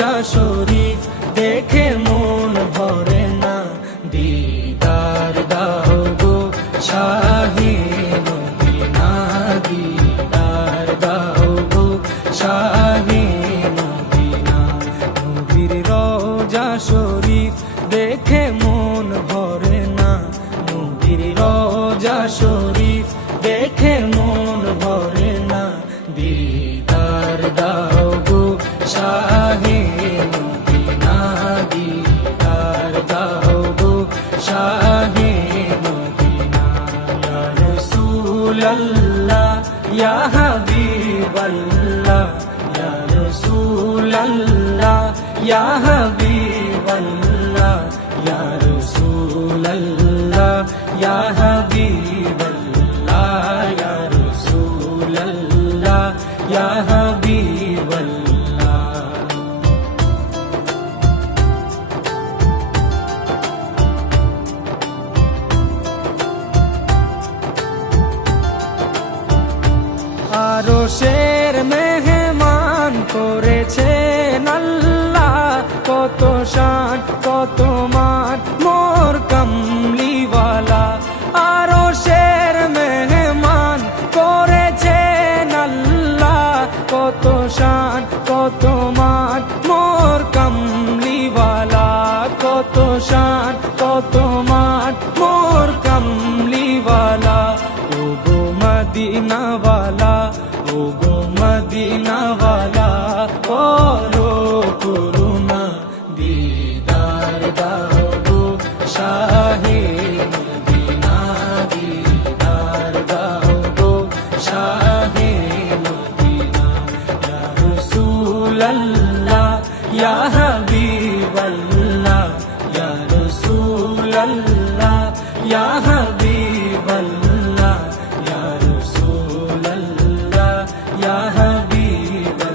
রোজা শরীফ দেখে মন ভরে না, দিদার দাও গো শাহে মদিনা, দিদার দাও গো শাহে মদিনা। নবীর রোজা শরীফ দেখে মন ভরে না, নবীর রোজা শরীফ দেখে মন ভরে না, দিদার দাও গো শাহে মদিনা, দিদার দাও গো শাহে মদিনা। ইয়া রাসূলাল্লাহ ইয়া হাবিবাল্লাহ, ইয়া রাসূলাল্লাহ ইয়া হাবিবাল্লাহ, ইয়া রাসূলাল্লাহ ইয়া হাবিবাল্লাহ, ইয়া রাসূলাল্লাহ ইয়া হাবিবাল্লাহ। আরশের মেহমান করেছেন আল্লাহ, কত শান কত মান মোর কামলিওয়ালা। আরশের মেহমান করেছেন আল্লাহ, কত শান কত মান মোর কামলিওয়ালা, কত শান কত মান মোর কামলিওয়ালা। ও গো মদিনাওয়ালা, ও গো মদিনাওয়ালা, করো করুণা, দিদার দাও গো শাহে মদিনা, দিদার দাও গো শাহে মদিনা। ইয়া রাসূলাল্লাহ ইয়া হাবিবাল্লাহ, ইয়া রাসূলাল্লাহ ইয়া হাবিবাল্লাহ, ইয়া রাসূলাল্লাহ ইয়া হাবিবাল্লাহ,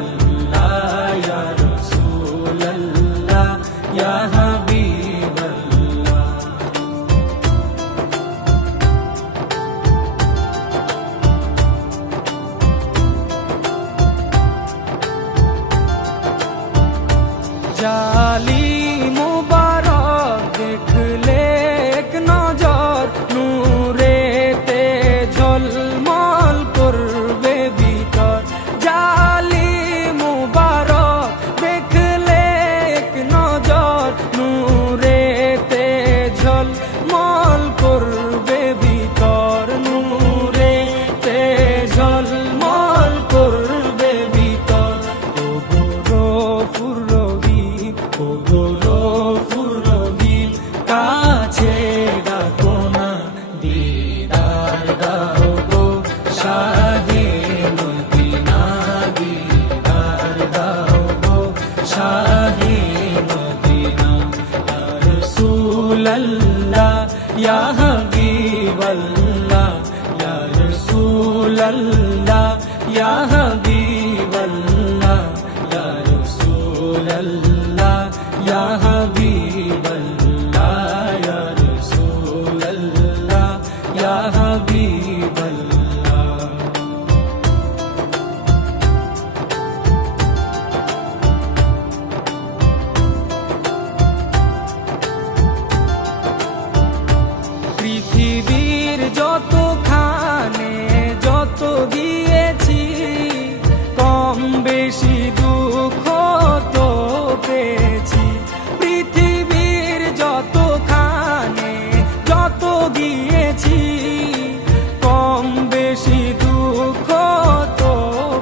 ইয়া রাসূলাল্লাহ ইয়া হাবিবাল্লাহ। জালি মুবারক দেখলে এক নজর, নূরেতে ঝলমল করবে ভিতর। জালি মুবারক দেখলে এক নজর, নূরেতে ঝলমল করবে ভিতর, নূরেতে ঝলমল করবে ভিতর। ও গো গফুর রহিম, ও গো গফুর রহিম, কাছে ডাকো না, দিদার দাও গো শাহে মদিনা, দিদার দাও গো শাহে মদিনা। ইয়া রাসূলাল্লাহ ইয়া হাবিবাল্লাহ, ইয়া রাসূলাল্লাহ ইয়া হাবিবাল্লাহ, ইয়া রাসূলাল্লাহ ইয়া হাবিবাল্লাহ, ইয়া রাসূলাল্লাহ ইয়া হাবিবাল্লাহ। পৃথিবীর যতখানে যত গিয়েছি, কম বেশি দুঃখ তো পেয়েছি। পৃথিবীর যতখানে যত গিয়েছি, কম বেশি দুঃখ তো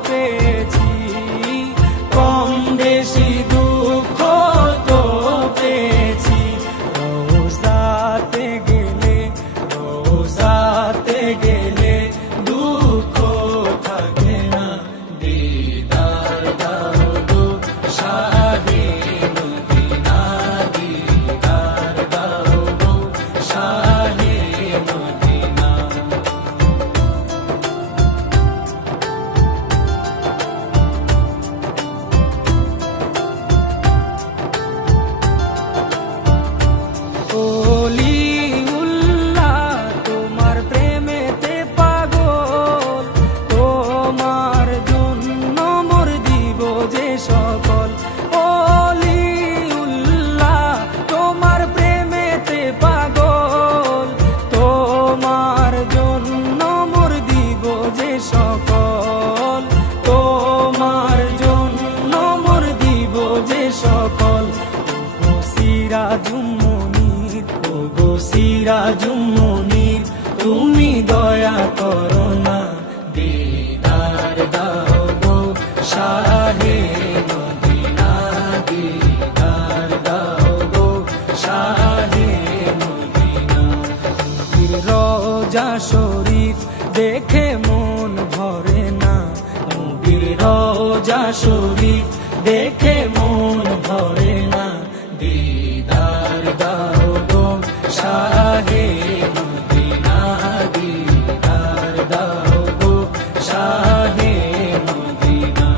পেয়েছি, কম বেশি দুঃখ তো পেয়েছি। রোজাতে গেলে, রোজাতে গেলে দুঃখ থাকে না, দিদার দাও গো শাহে মদিনা, দিদার দাও গো শাহে মদিনা। ওলিউল্লাহ তোমার প্রেমেতে পাগল, তোমার জন্য মোর দিব যে সকল। সিরাজুম মুনির তুমি দয়া করো না, দিদার দাও গো শাহে মদিনা, দিদার দাও গো শাহে মদিনা। নবীর রওজা শরীফ দেখে মন ভরে না, নবীর রওজা শরীফ দেখে মন ভরে না, দিদার দাও গো শাহে মদিনা, দিদার দাও গো শাহে মদিনা।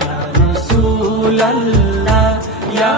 ইয়া রাসূলুল্লাহ ইয়া